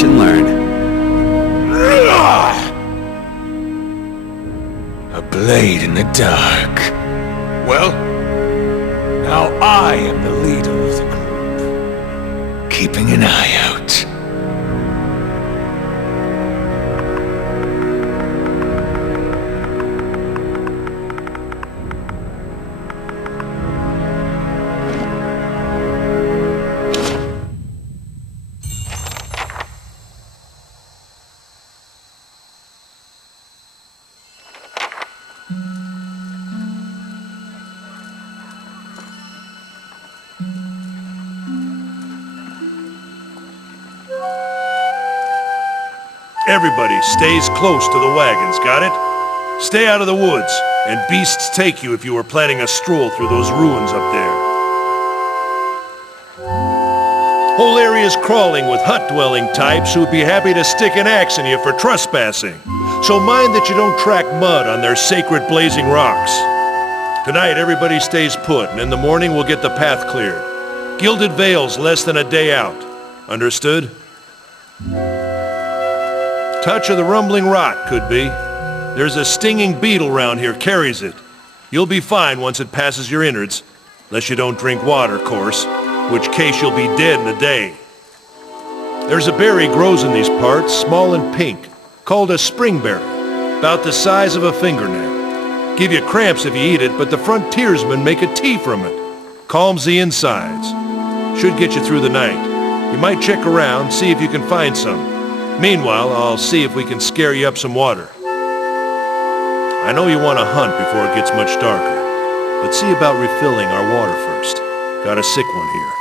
watch and learn. A blade in the dark. Well, now I am the leader of the group, keeping an eye out. Everybody stays close to the wagons, got it? Stay out of the woods, and beasts take you if you were planning a stroll through those ruins up there. Whole area's crawling with hut-dwelling types who'd be happy to stick an axe in you for trespassing. So mind that you don't track mud on their sacred blazing rocks. Tonight, everybody stays put, and in the morning we'll get the path cleared. Gilded Vale's less than a day out. Understood? Touch of the rumbling rot, could be. There's a stinging beetle round here, carries it. You'll be fine once it passes your innards. Unless you don't drink water, of course. Which case you'll be dead in a day. There's a berry grows in these parts, small and pink, called a springberry. About the size of a fingernail. Give you cramps if you eat it, but the frontiersmen make a tea from it. Calms the insides. Should get you through the night. You might check around, see if you can find some. Meanwhile, I'll see if we can scare you up some water. I know you want to hunt before it gets much darker, but see about refilling our water first. Got a sick one here.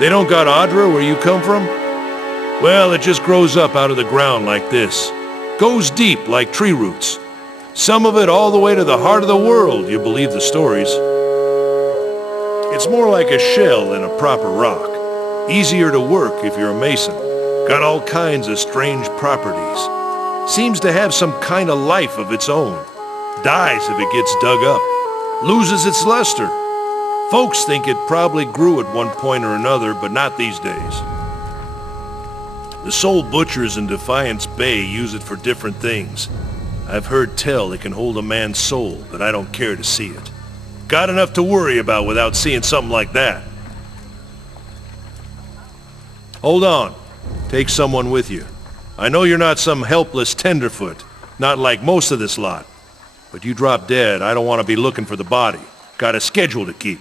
They don't got Adra where you come from? Well, it just grows up out of the ground like this. Goes deep like tree roots. Some of it all the way to the heart of the world, you believe the stories. It's more like a shell than a proper rock. Easier to work if you're a mason. Got all kinds of strange properties. Seems to have some kind of life of its own. Dies if it gets dug up. Loses its luster. Folks think it probably grew at one point or another, but not these days. The soul butchers in Defiance Bay use it for different things. I've heard tell it can hold a man's soul, but I don't care to see it. Got enough to worry about without seeing something like that. Hold on. Take someone with you. I know you're not some helpless tenderfoot, not like most of this lot. But you drop dead, I don't want to be looking for the body. Got a schedule to keep.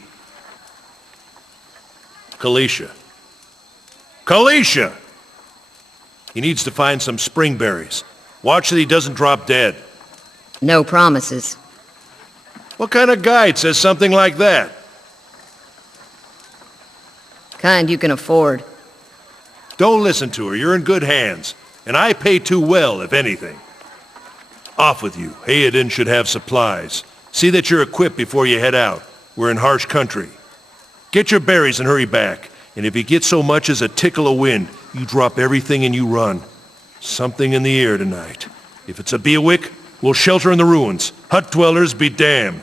Kalisha. Kalisha! He needs to find some springberries. Watch that he doesn't drop dead. No promises. What kind of guide says something like that? Kind you can afford. Don't listen to her. You're in good hands. And I pay too well, if anything. Off with you. Hayden should have supplies. See that you're equipped before you head out. We're in harsh country. Get your berries and hurry back. And if you get so much as a tickle of wind, you drop everything and you run. Something in the air tonight. If it's a Beawick, we'll shelter in the ruins. Hut dwellers be damned.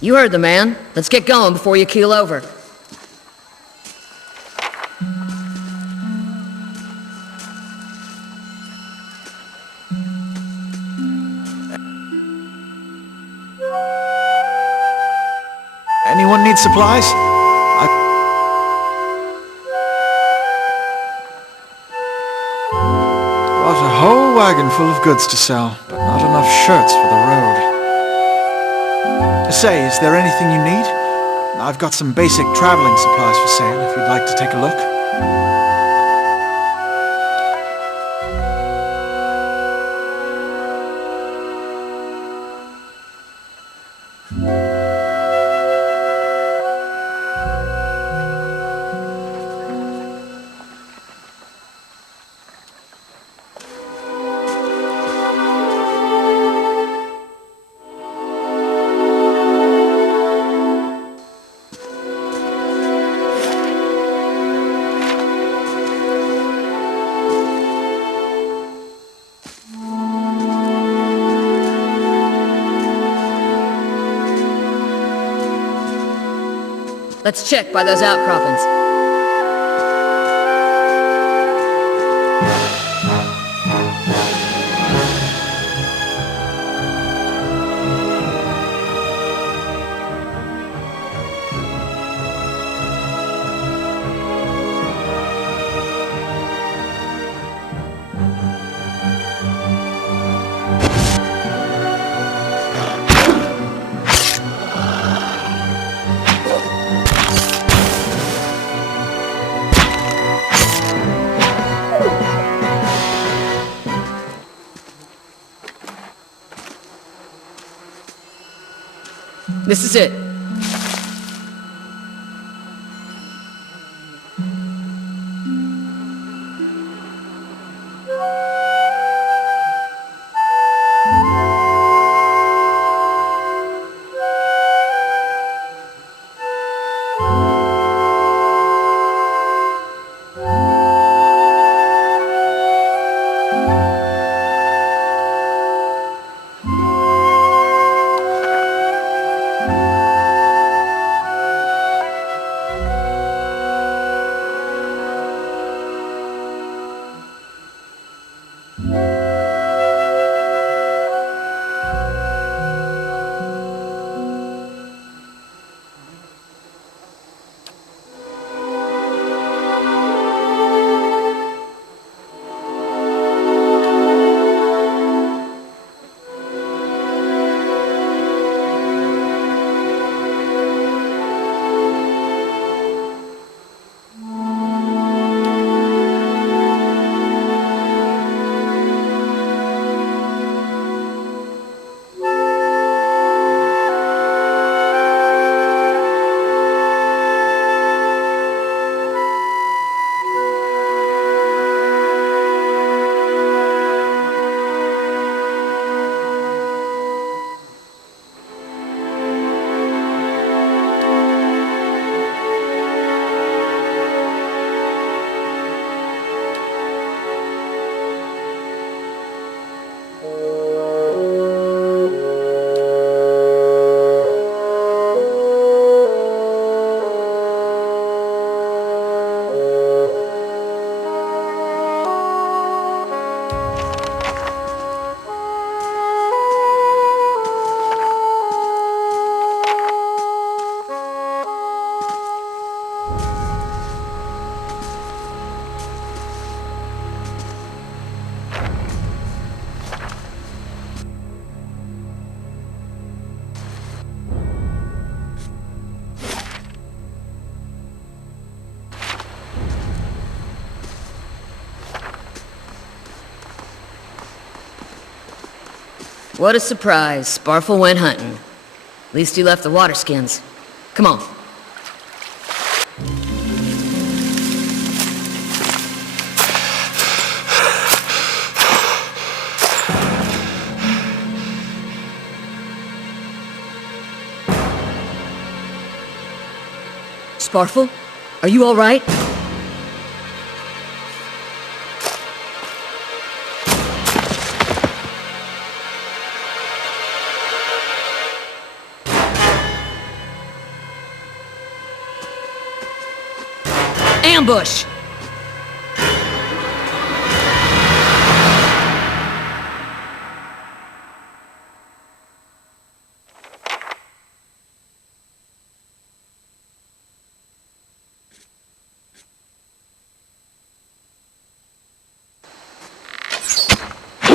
You heard the man. Let's get going before you keel over. Anyone need supplies? Brought a whole wagon full of goods to sell, but not enough shirts for the road. Say, is there anything you need? I've got some basic traveling supplies for sale if you'd like to take a look. Let's check by those outcroppings. This is it. What a surprise. Sparfle went hunting. At least he left the water skins. Come on. Sparfle? Are you all right? Ambush!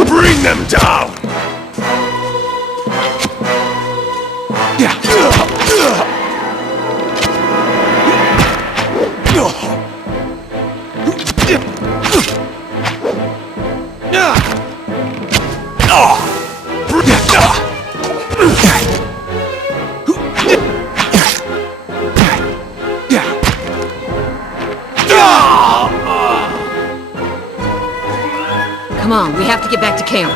Bring them down! Come on, we have to get back to camp.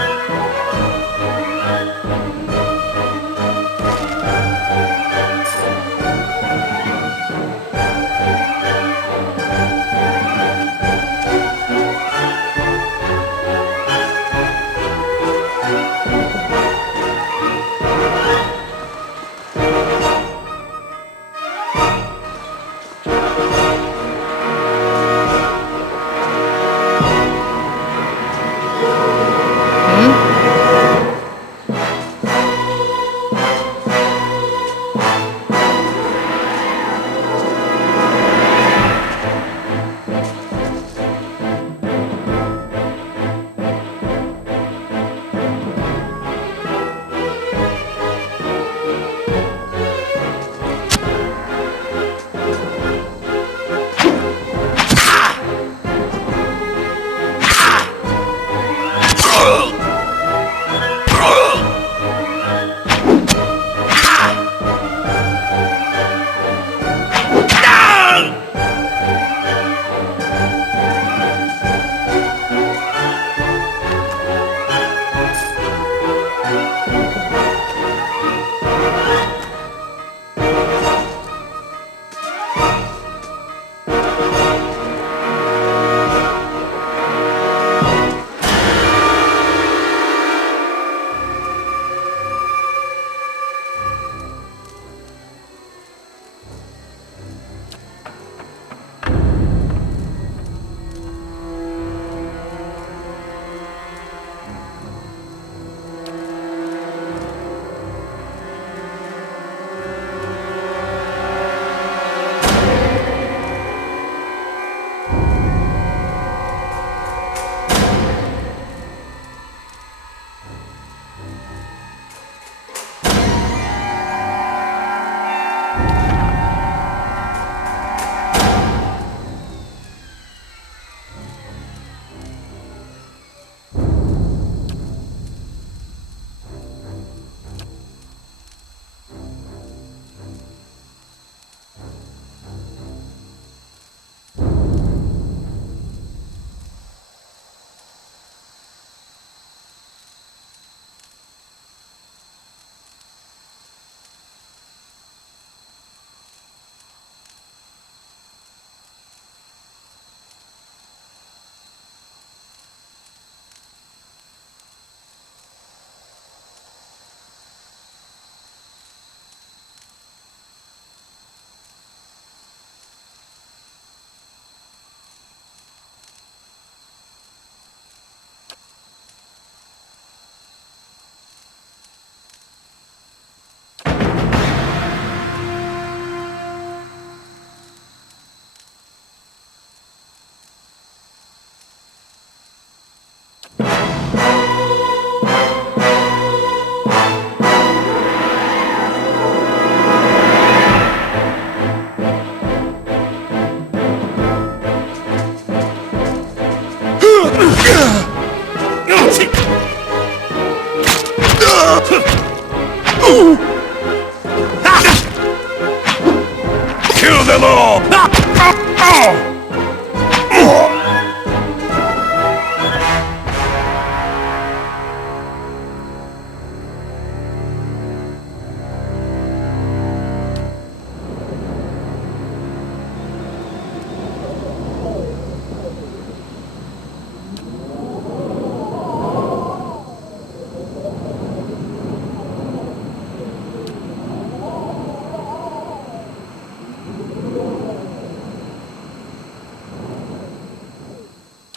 them all!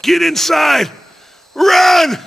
Get inside! Run!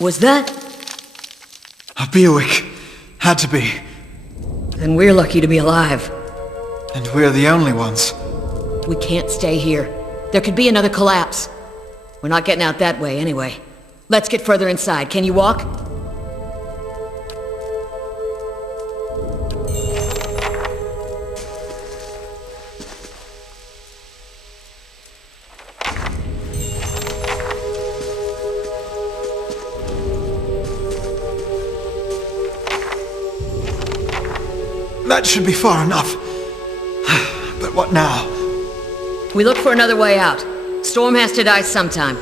Was that? A Bewick. Had to be. Then we're lucky to be alive. And we're the only ones. We can't stay here. There could be another collapse. We're not getting out that way anyway. Let's get further inside. Can you walk? That should be far enough. But what now? We look for another way out. Storm has to die sometime.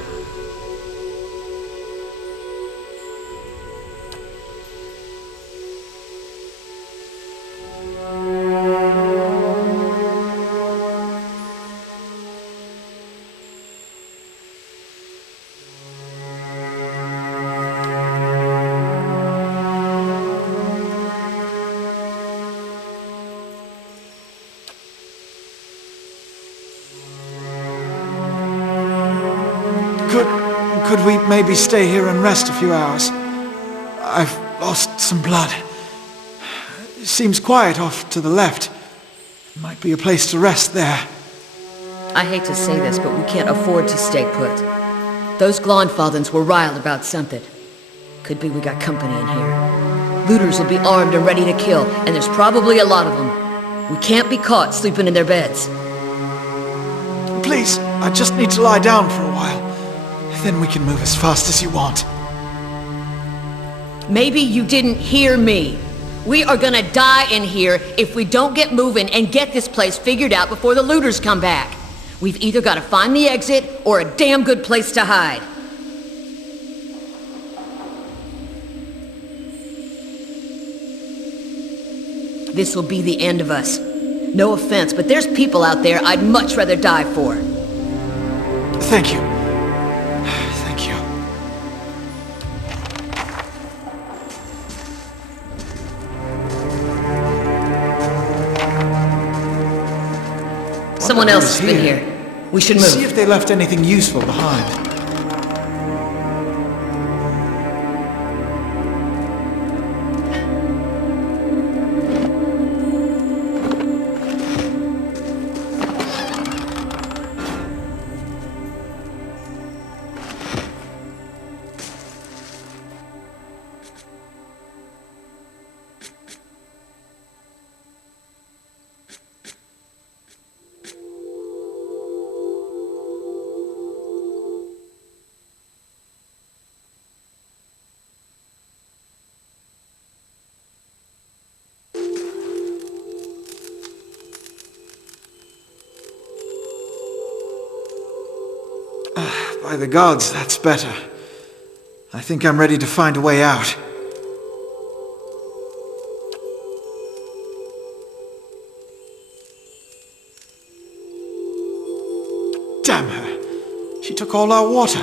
Could we maybe stay here and rest a few hours? I've lost some blood. It seems quiet off to the left. Might be a place to rest there. I hate to say this, but we can't afford to stay put. Those Glonfathans were riled about something. Could be we got company in here. Looters will be armed and ready to kill, and there's probably a lot of them. We can't be caught sleeping in their beds. Please, I just need to lie down for a while. Then we can move as fast as you want. Maybe you didn't hear me. We are gonna die in here if we don't get moving and get this place figured out before the looters come back. We've either gotta find the exit or a damn good place to hide. This will be the end of us. No offense, but there's people out there I'd much rather die for. Thank you. Thank you. Someone else has been here. We should move. See if they left anything useful behind. By the gods, that's better. I think I'm ready to find a way out. Damn her! She took all our water.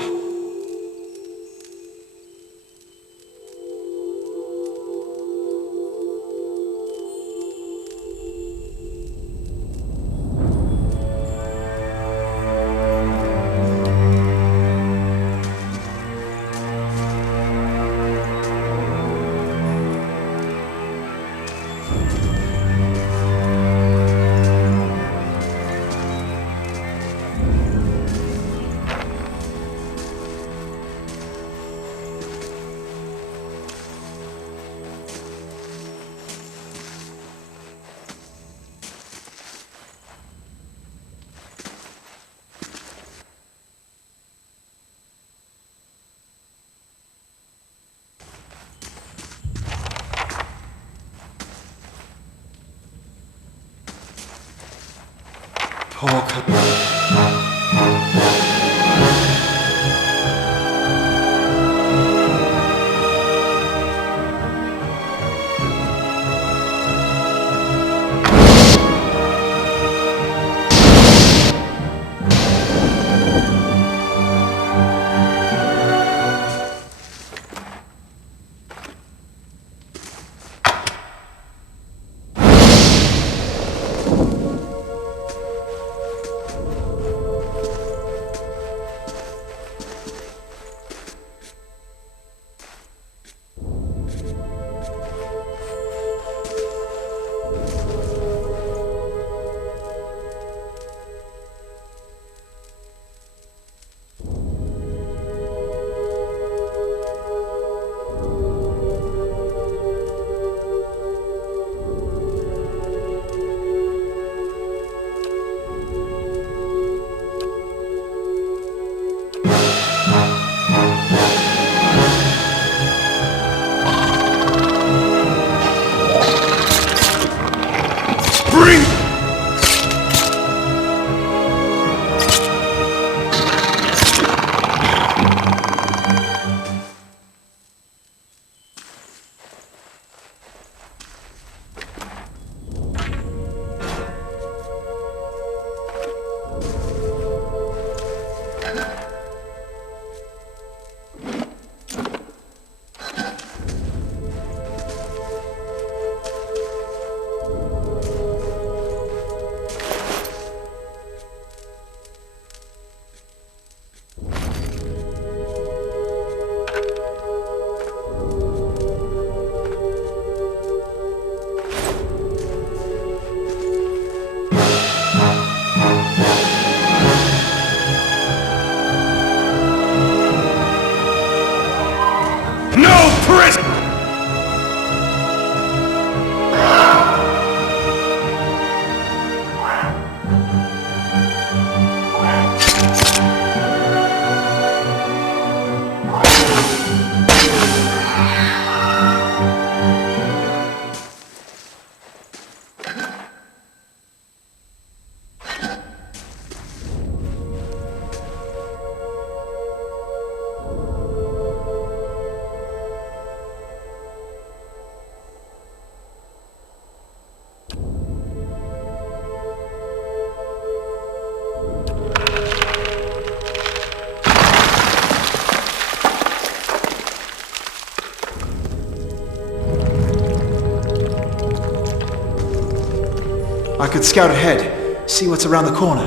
I could scout ahead, see what's around the corner.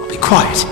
I'll be quiet.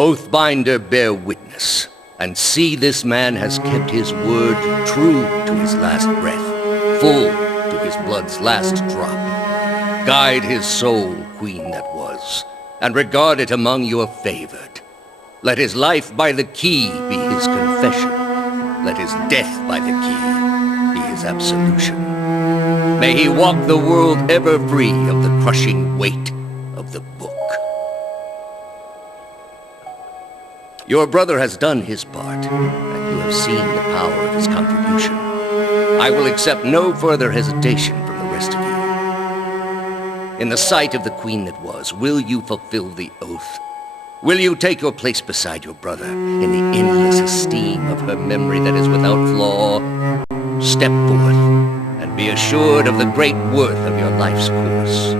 Oathbinder, bear witness, and see this man has kept his word true to his last breath, full to his blood's last drop. Guide his soul, queen that was, and regard it among your favored. Let his life by the key be his confession. Let his death by the key be his absolution. May he walk the world ever free of the crushing weight of the book. Your brother has done his part, and you have seen the power of his contribution. I will accept no further hesitation from the rest of you. In the sight of the queen that was, will you fulfill the oath? Will you take your place beside your brother in the endless esteem of her memory that is without flaw? Step forth, and be assured of the great worth of your life's course.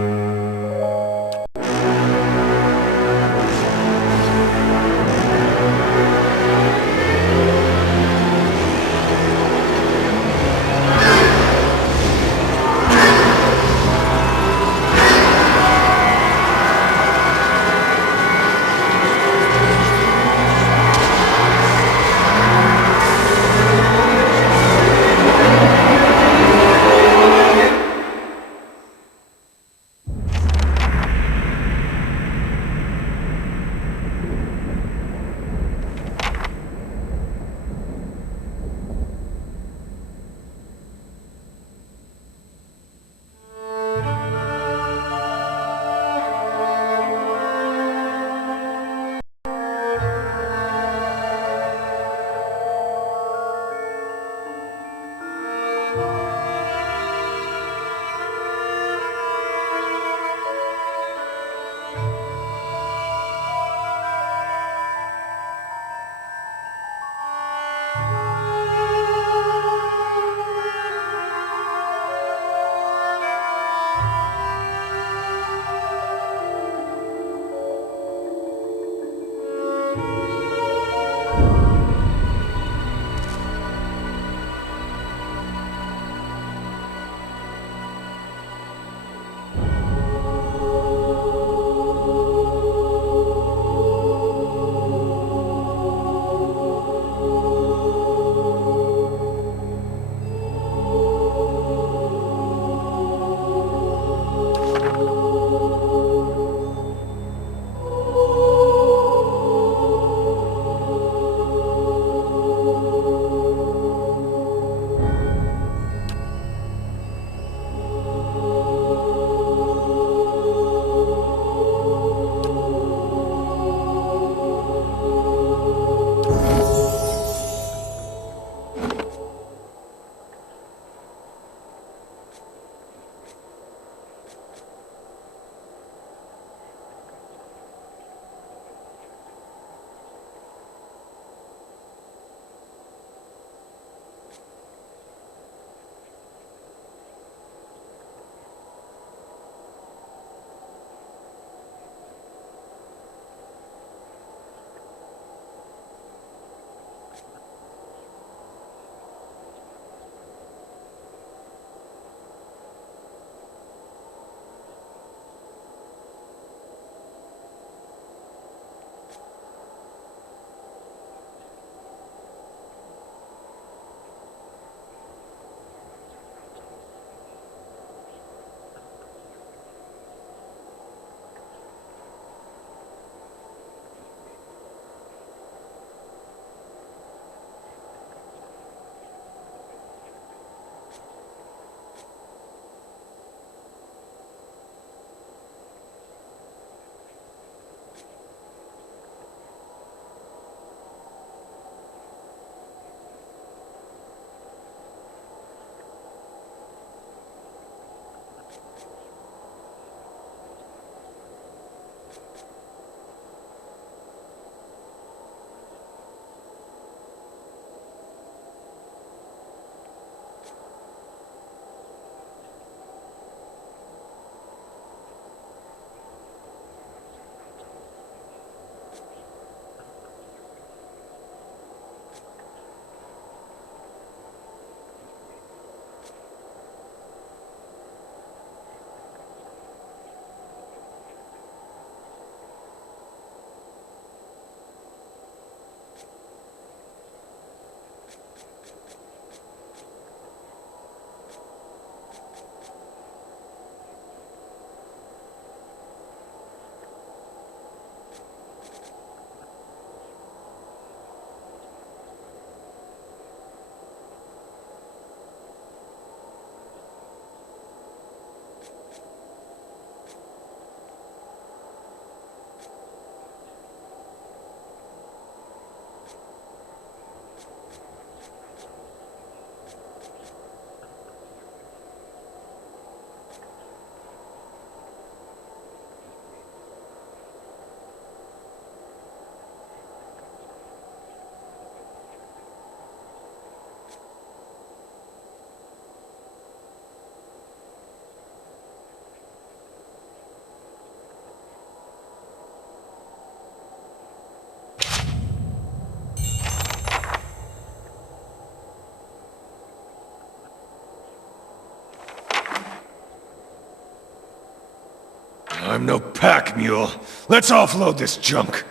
I'm no pack mule. Let's offload this junk.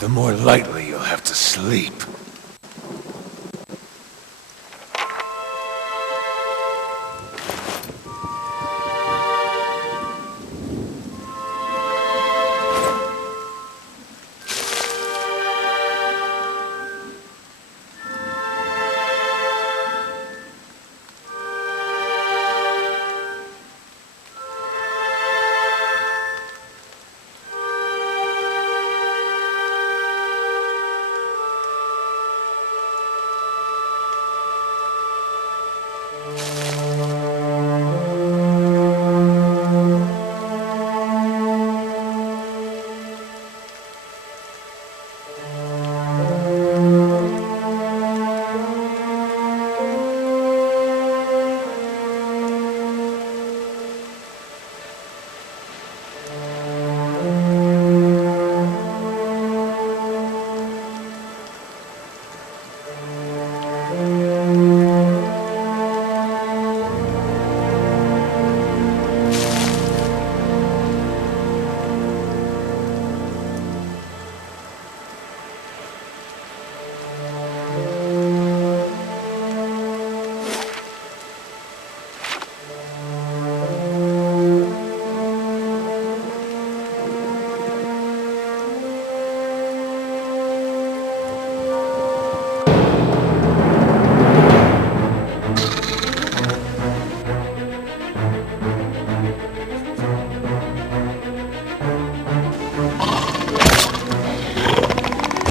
The more lightly you'll have to sleep.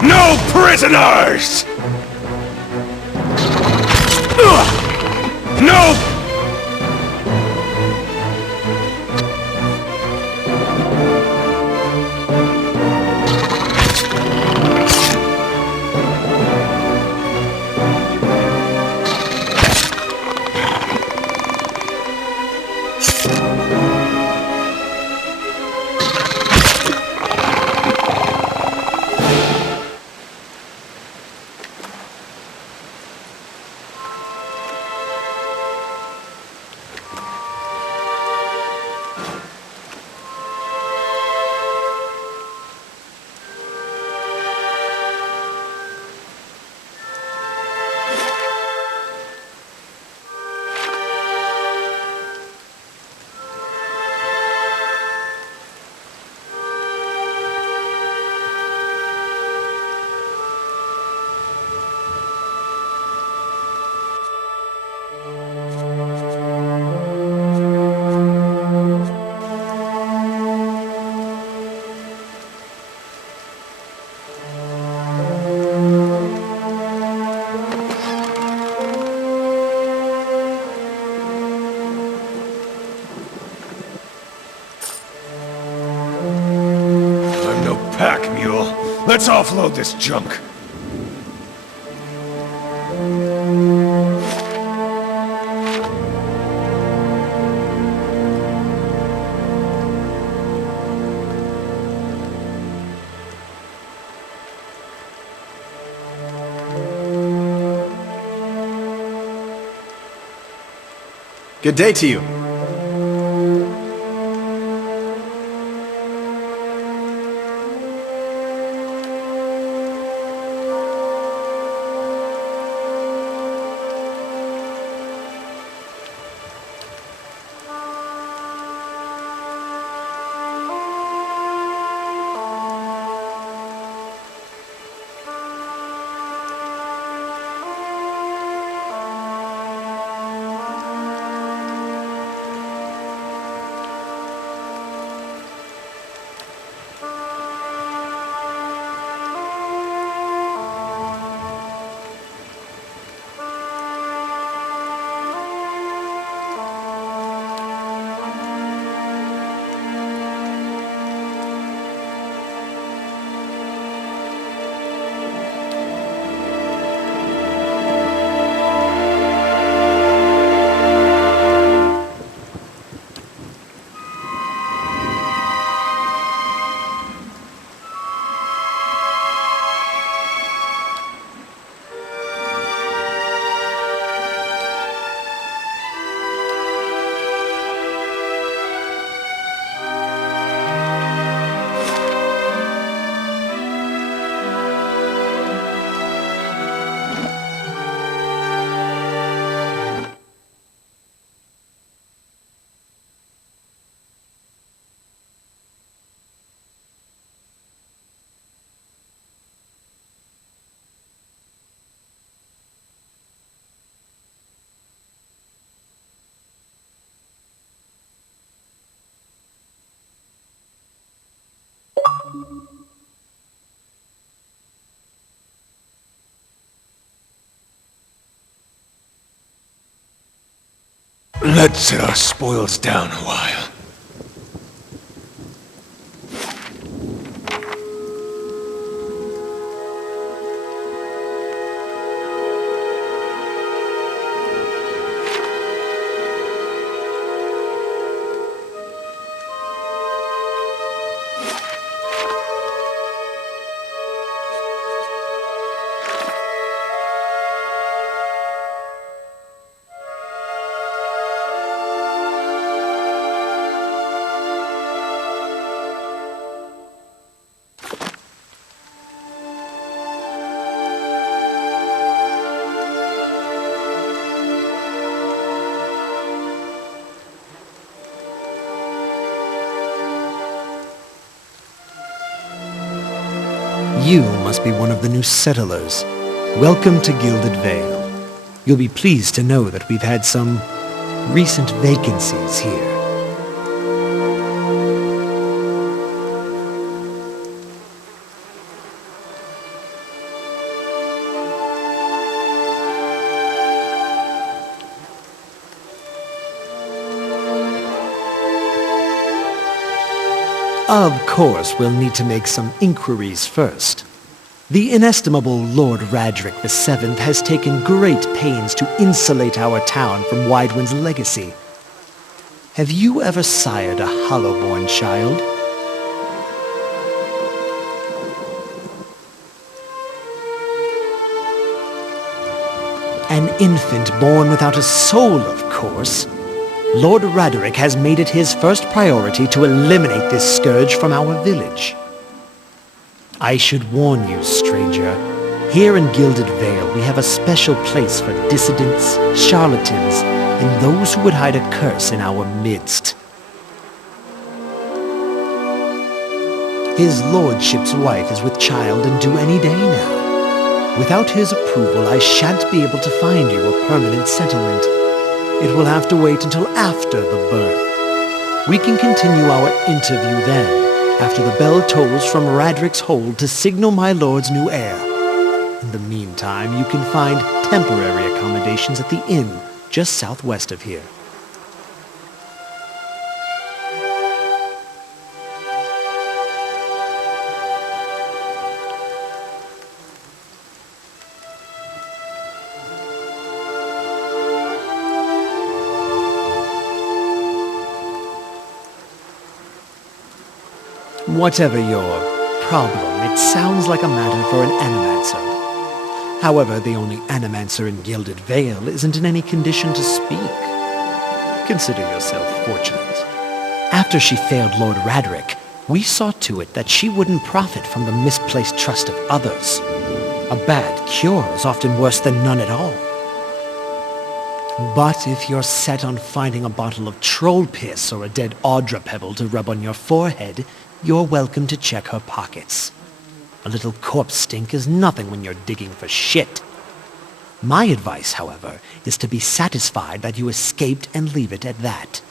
No prisoners! No! Pack mule. Let's offload this junk. Good day to you. Let's set our spoils down a while. You must be one of the new settlers. Welcome to Gilded Vale. You'll be pleased to know that we've had some recent vacancies here. Of course, we'll need to make some inquiries first. The inestimable Lord Radric VII has taken great pains to insulate our town from Widewind's legacy. Have you ever sired a Hollowborn child? An infant born without a soul, of course. Lord Radric has made it his first priority to eliminate this scourge from our village. I should warn you, stranger. Here in Gilded Vale, we have a special place for dissidents, charlatans, and those who would hide a curse in our midst. His lordship's wife is with child and due any day now. Without his approval, I shan't be able to find you a permanent settlement. It will have to wait until after the birth. We can continue our interview then, after the bell tolls from Radric's hold to signal my lord's new heir. In the meantime, you can find temporary accommodations at the inn just southwest of here. Whatever your problem, it sounds like a matter for an animancer. However, the only animancer in Gilded Vale isn't in any condition to speak. Consider yourself fortunate. After she failed Lord Radric, we saw to it that she wouldn't profit from the misplaced trust of others. A bad cure is often worse than none at all. But if you're set on finding a bottle of troll piss or a dead Audra pebble to rub on your forehead, you're welcome to check her pockets. A little corpse stink is nothing when you're digging for shit. My advice, however, is to be satisfied that you escaped and leave it at that.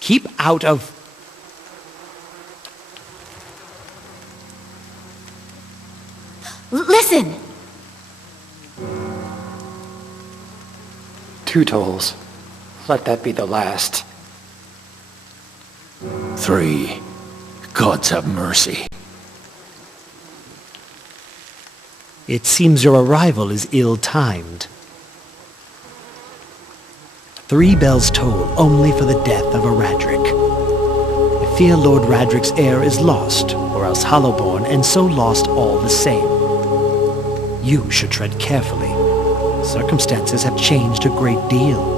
Keep out of... Listen! 2 tolls. Let that be the last. 3. Gods have mercy. It seems your arrival is ill-timed. 3 bells toll only for the death of a Radric. I fear Lord Radric's heir is lost, or else Hollowborn, and so lost all the same. You should tread carefully. Circumstances have changed a great deal.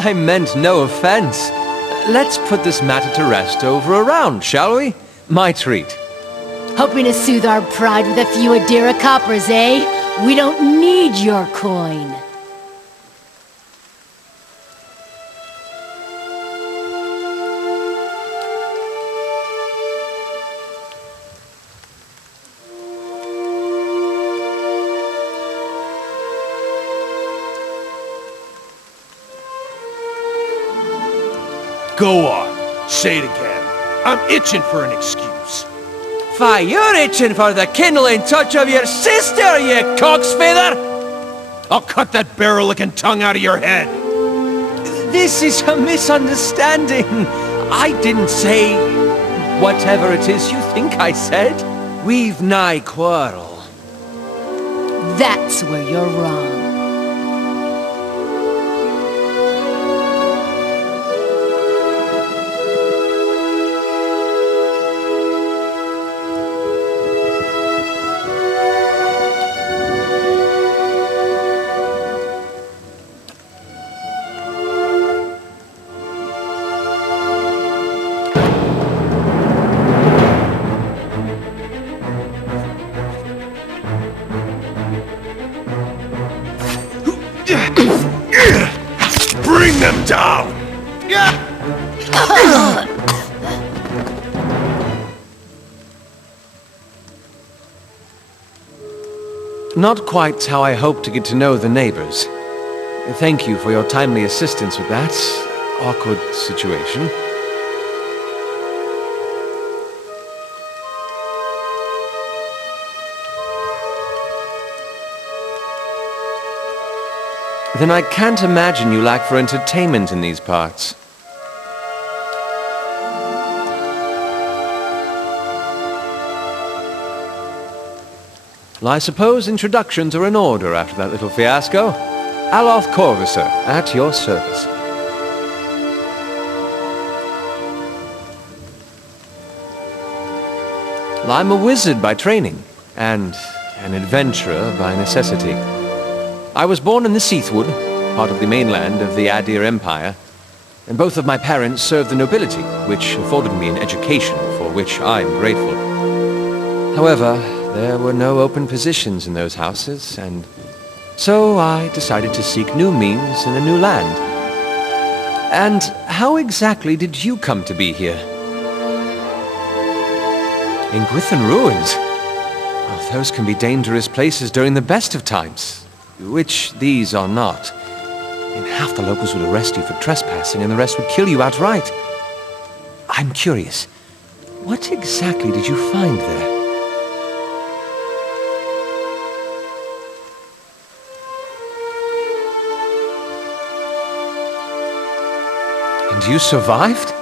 I meant no offense. Let's put this matter to rest over a round, shall we? My treat. hoping to soothe our pride with a few Adira coppers, eh? We don't need your coin. Go on. Say it again. I'm itching for an excuse. Fie, you're itching for the kindling touch of your sister, you cock's feather! I'll cut that barrel-licking tongue out of your head. This is a misunderstanding. I didn't say whatever it is you think I said. We've nigh quarrel. That's where you're wrong. Bring them down! Not quite how I hoped to get to know the neighbors. Thank you for your timely assistance with that awkward situation. Then I can't imagine you lack for entertainment in these parts. Well, I suppose introductions are in order after that little fiasco. Aloth Corvusor, at your service. Well, I'm a wizard by training, and an adventurer by necessity. I was born in the Seathwood, part of the mainland of the Adir Empire, and both of my parents served the nobility, which afforded me an education for which I'm grateful. However, there were no open positions in those houses, and so I decided to seek new means in a new land. And how exactly did you come to be here? In Gwithan Ruins? Oh, those can be dangerous places during the best of times. Which these are not. And half the locals would arrest you for trespassing and the rest would kill you outright. I'm curious, what exactly did you find there? And you survived?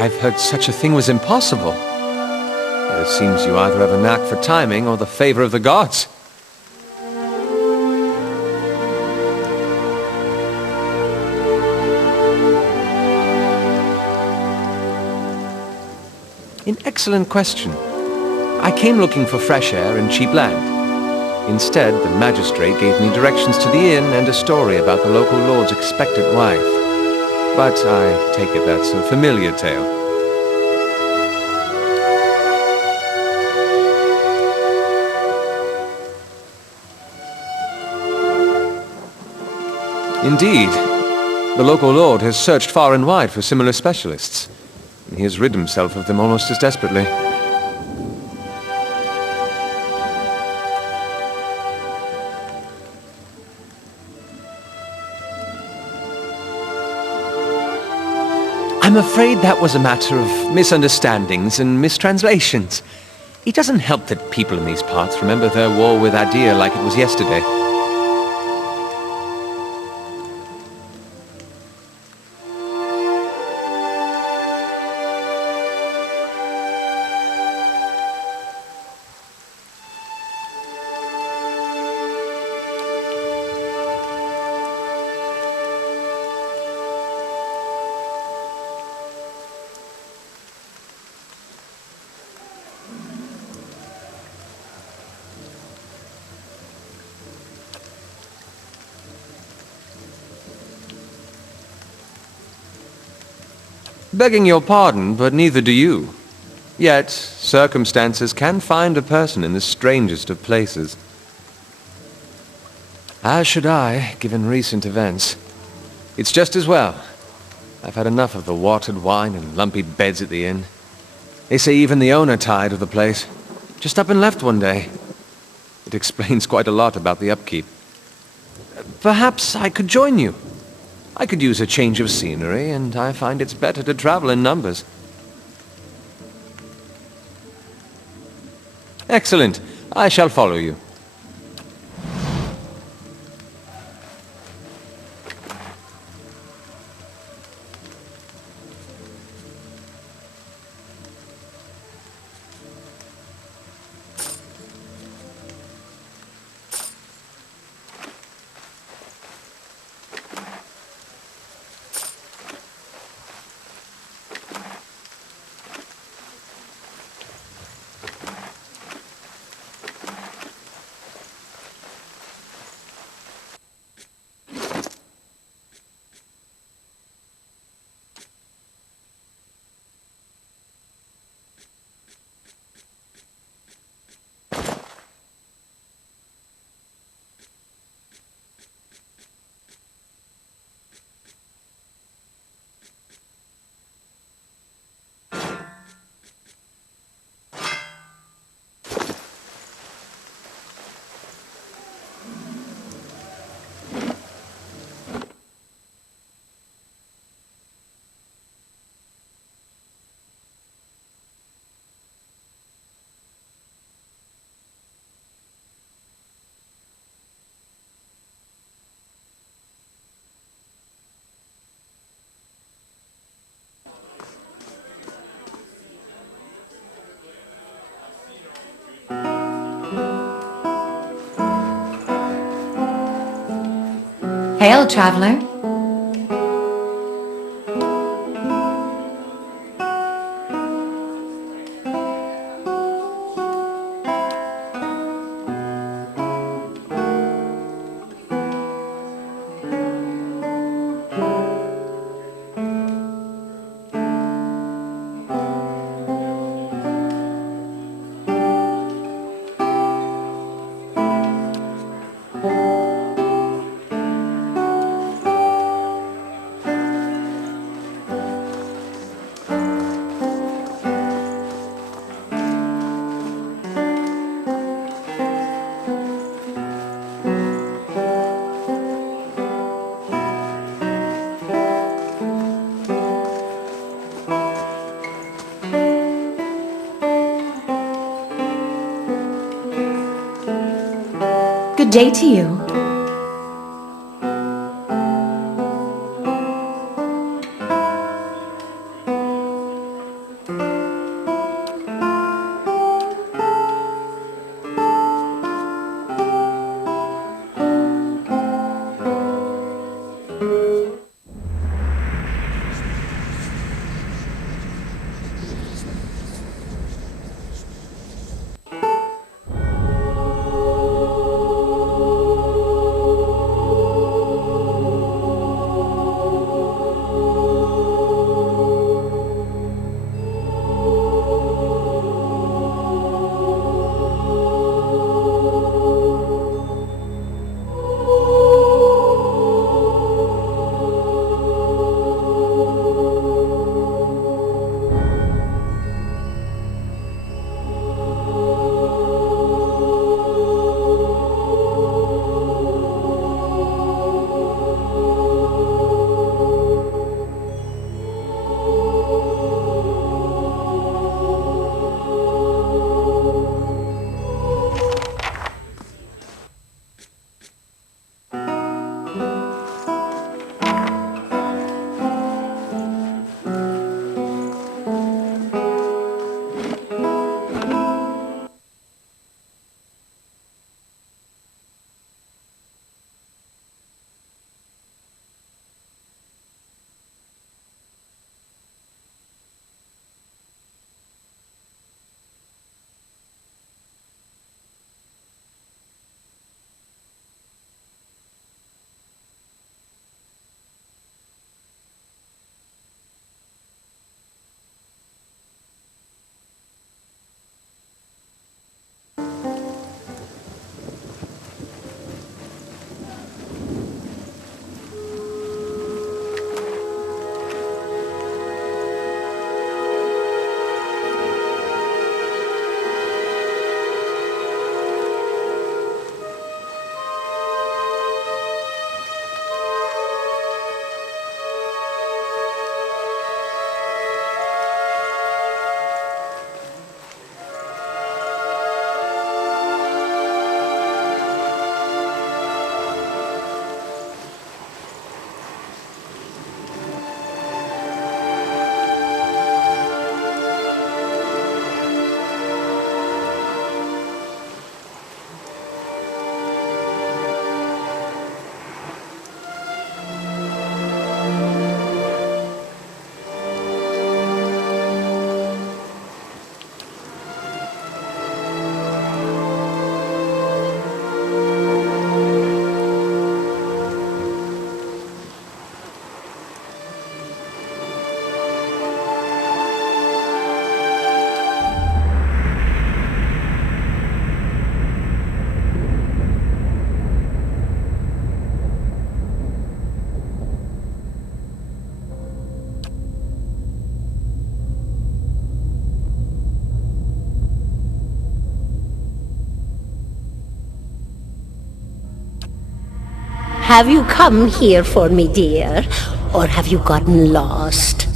I've heard such a thing was impossible. But it seems you either have a knack for timing or the favor of the gods. An excellent question. I came looking for fresh air and cheap land. Instead, the magistrate gave me directions to the inn and a story about the local lord's expectant wife. But I take it that's a familiar tale. Indeed. The local lord has searched far and wide for similar specialists. He has rid himself of them almost as desperately. I'm afraid that was a matter of misunderstandings and mistranslations. It doesn't help that people in these parts remember their war with Adir like it was yesterday. Begging your pardon, but neither do you. Yet, circumstances can find a person in the strangest of places. As should I, given recent events. It's just as well. I've had enough of the watered wine and lumpy beds at the inn. They say even the owner tired of the place. Just up and left one day. It explains quite a lot about the upkeep. Perhaps I could join you. I could use a change of scenery, and I find it's better to travel in numbers. Excellent. I shall follow you. Hail, traveler. Good day to you. Have you come here for me, dear? Or have you gotten lost?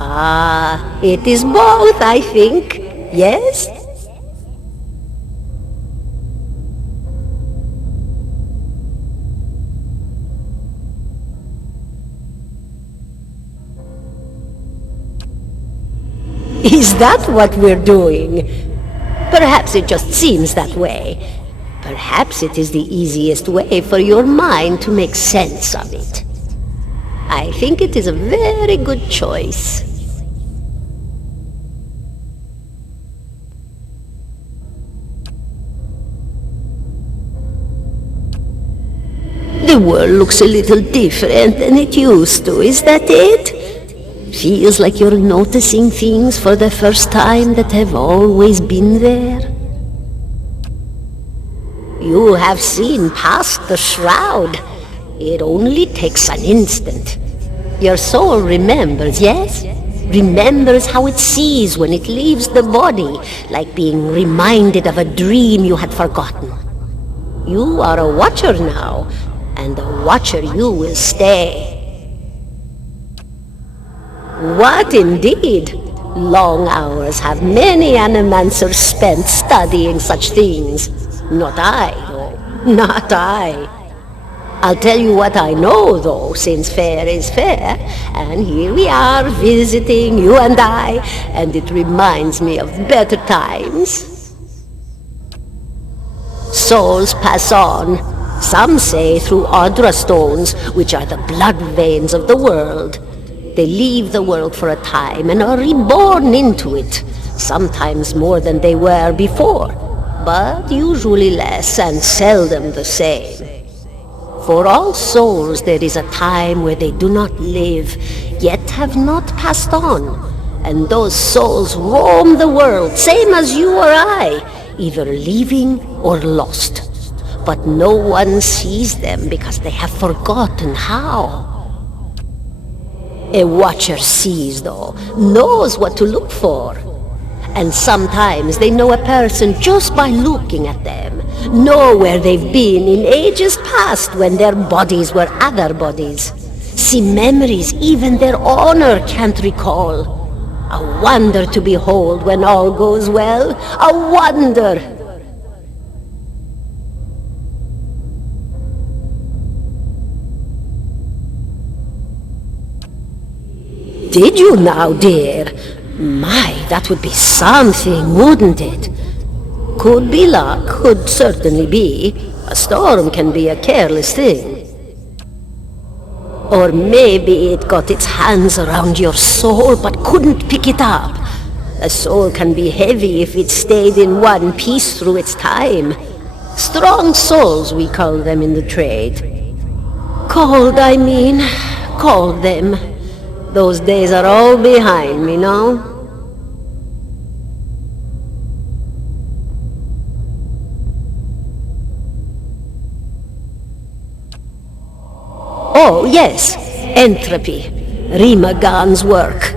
Ah, it is both, I think. Yes? Is that what we're doing? Perhaps it just seems that way. Perhaps it is the easiest way for your mind to make sense of it. I think it is a very good choice. The world looks a little different than it used to, is that it? Feels like you're noticing things for the first time that have always been there. You have seen past the shroud. It only takes an instant. Your soul remembers, yes? Remembers how it sees when it leaves the body, like being reminded of a dream you had forgotten. You are a watcher now, and a watcher you will stay. What indeed? Long hours have many animancers spent studying such things. Not I, though. Not I. I'll tell you what I know, though, since fair is fair, and here we are visiting, you and I, and it reminds me of better times. Souls pass on, some say through Audra stones, which are the blood veins of the world. They leave the world for a time and are reborn into it, sometimes more than they were before, but usually less and seldom the same. For all souls there is a time where they do not live, yet have not passed on, and those souls roam the world, same as you or I, either leaving or lost. But no one sees them because they have forgotten how. A watcher sees, though, knows what to look for. And sometimes they know a person just by looking at them, know where they've been in ages past when their bodies were other bodies, see memories even their owner can't recall. A wonder to behold when all goes well, a wonder! Did you now, dear? My, that would be something, wouldn't it? Could be luck, could certainly be. A storm can be a careless thing. Or maybe it got its hands around your soul but couldn't pick it up. A soul can be heavy if it stayed in one piece through its time. Strong souls, we call them in the trade. Cold, I mean. Called them. Those days are all behind me now. Oh, yes, entropy. Rimagan's work.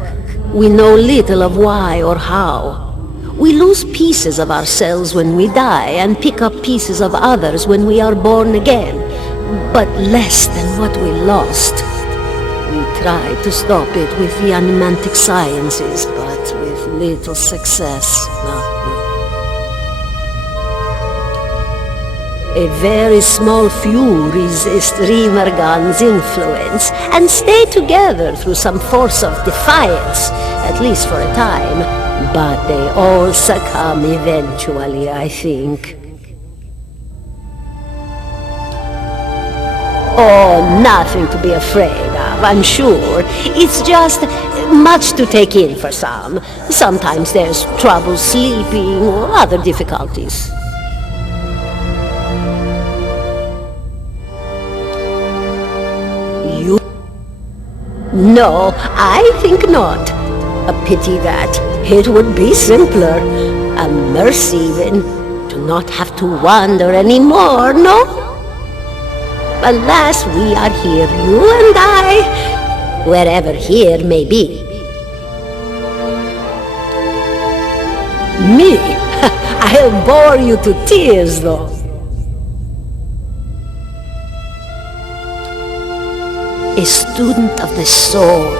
We know little of why or how. We lose pieces of ourselves when we die and pick up pieces of others when we are born again, but less than what we lost. We tried to stop it with the animantic sciences, but with little success. A very small few resist Rimergan's influence and stay together through some force of defiance, at least for a time. But they all succumb eventually, I think. Oh, nothing to be afraid of, I'm sure. It's just much to take in for some. Sometimes there's trouble sleeping or other difficulties. You? No, I think not. A pity that. It would be simpler. A mercy even. To not have to wander anymore, no? Alas, we are here, you and I, wherever here may be. Me? I'll bore you to tears, though. A student of the soul.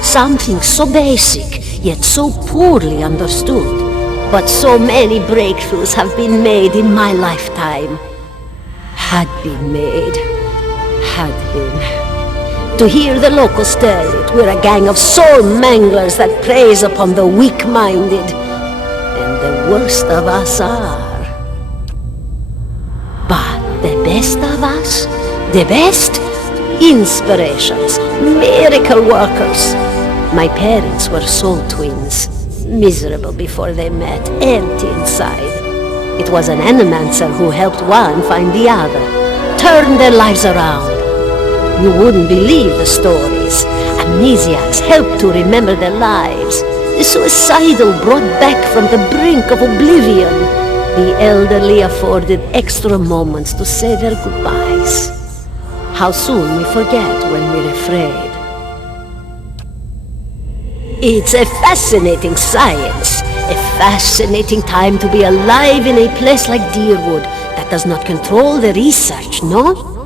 Something so basic, yet so poorly understood. But so many breakthroughs have been made in my lifetime. Had been made. Had been. To hear the locals tell it, we're a gang of soul manglers that preys upon the weak-minded. And the worst of us are. But the best of us? The best? Inspirations, miracle workers. My parents were soul twins, miserable before they met, empty inside. It was an animancer who helped one find the other, turned their lives around. You wouldn't believe the stories. Amnesiacs helped to remember their lives. The suicidal brought back from the brink of oblivion. The elderly afforded extra moments to say their goodbyes. How soon we forget when we're afraid. It's a fascinating science, a fascinating time to be alive in a place like Deerwood that does not control the research, no?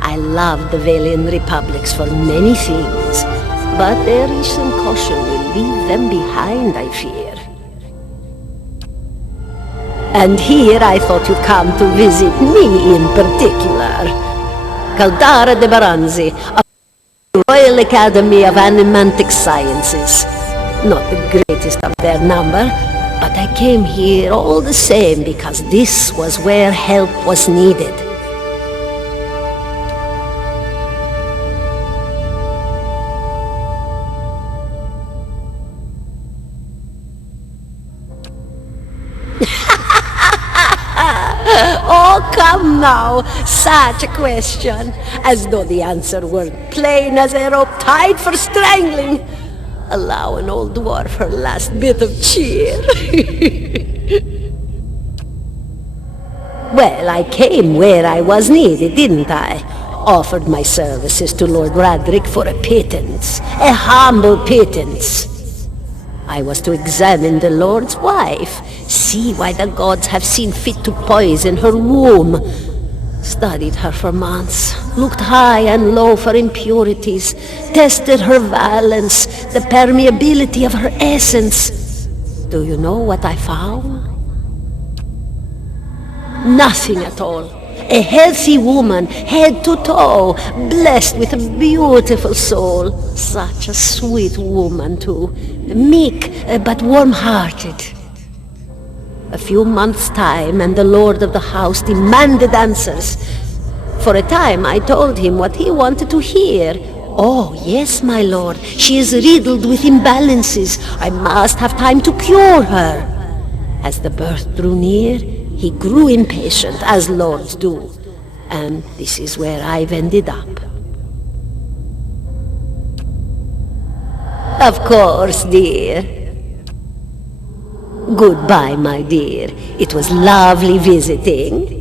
I love the Valian Republics for many things, but their recent caution will leave them behind, I fear. And here I thought you'd come to visit me in particular. Caldara de Baranzi, of the Royal Academy of Animantic Sciences. Not the greatest of their number, but I came here all the same because this was where help was needed. Oh, come now, such a question, as though the answer weren't plain as a rope tied for strangling. Allow an old dwarf her last bit of cheer. Well, I came where I was needed, didn't I? Offered my services to Lord Radric for a pittance, a humble pittance. I was to examine the Lord's wife, see why the gods have seen fit to poison her womb. Studied her for months, looked high and low for impurities, tested her valence, the permeability of her essence. Do you know what I found? Nothing at all. A healthy woman, head to toe, blessed with a beautiful soul. Such a sweet woman, too. Meek, but warm-hearted. A few months' time, and the lord of the house demanded answers. For a time, I told him what he wanted to hear. Oh, yes, my lord, she is riddled with imbalances. I must have time to cure her. As the birth drew near, he grew impatient, as lords do. And this is where I've ended up. Of course, dear. Goodbye, my dear. It was lovely visiting.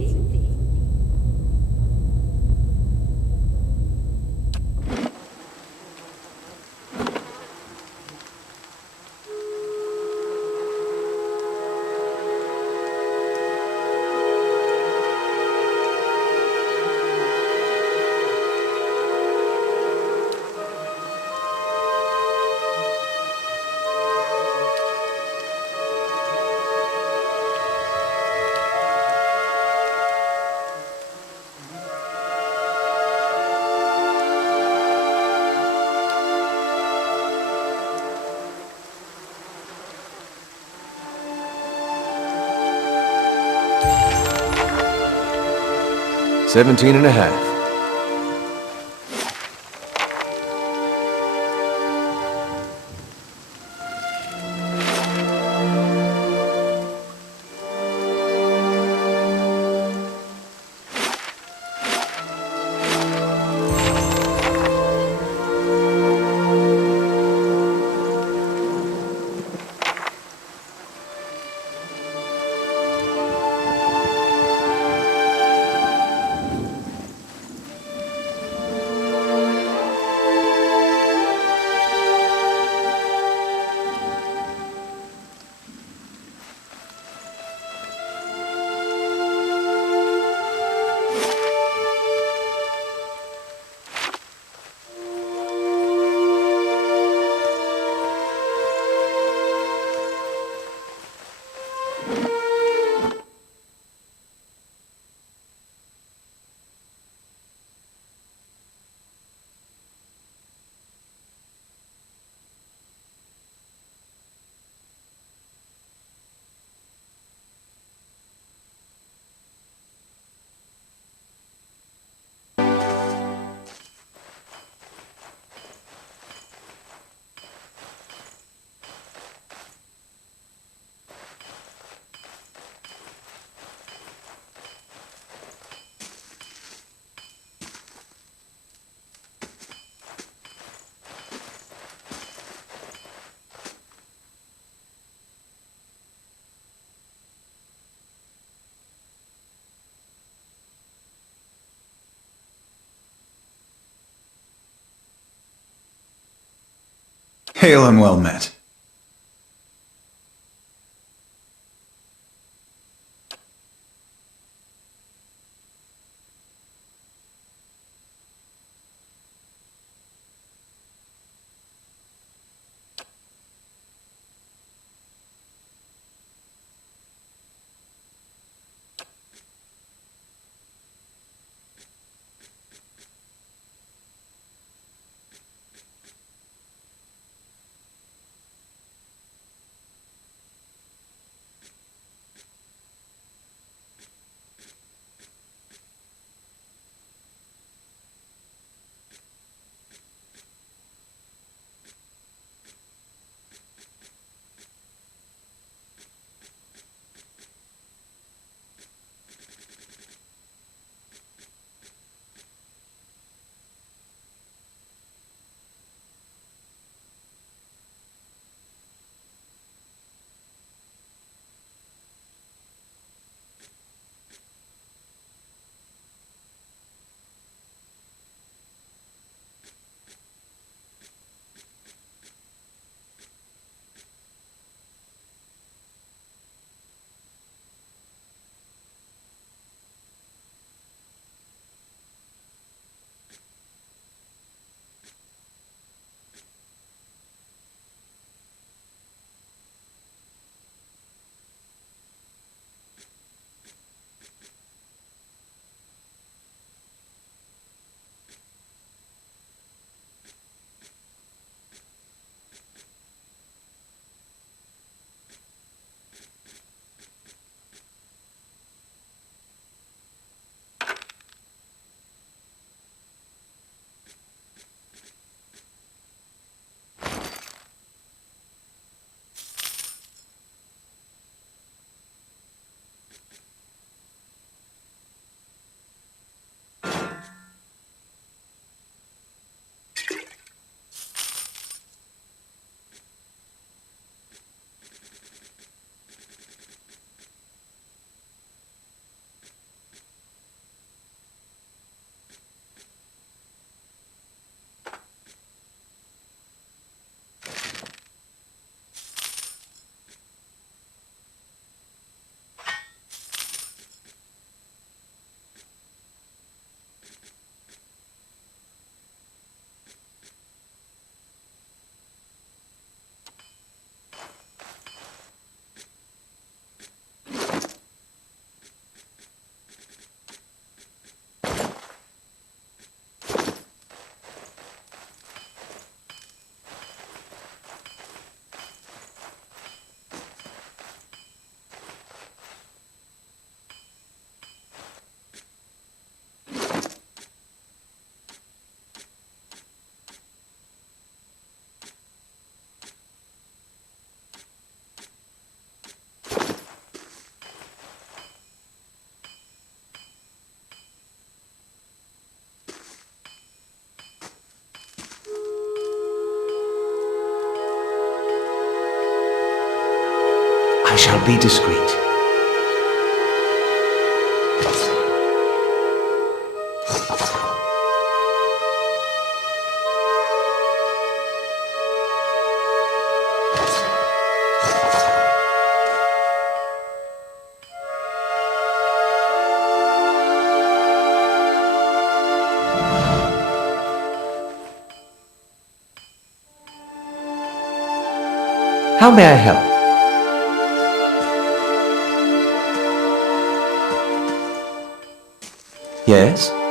$17 and a half. Hail and well met. I shall be discreet. How may I help? Yes?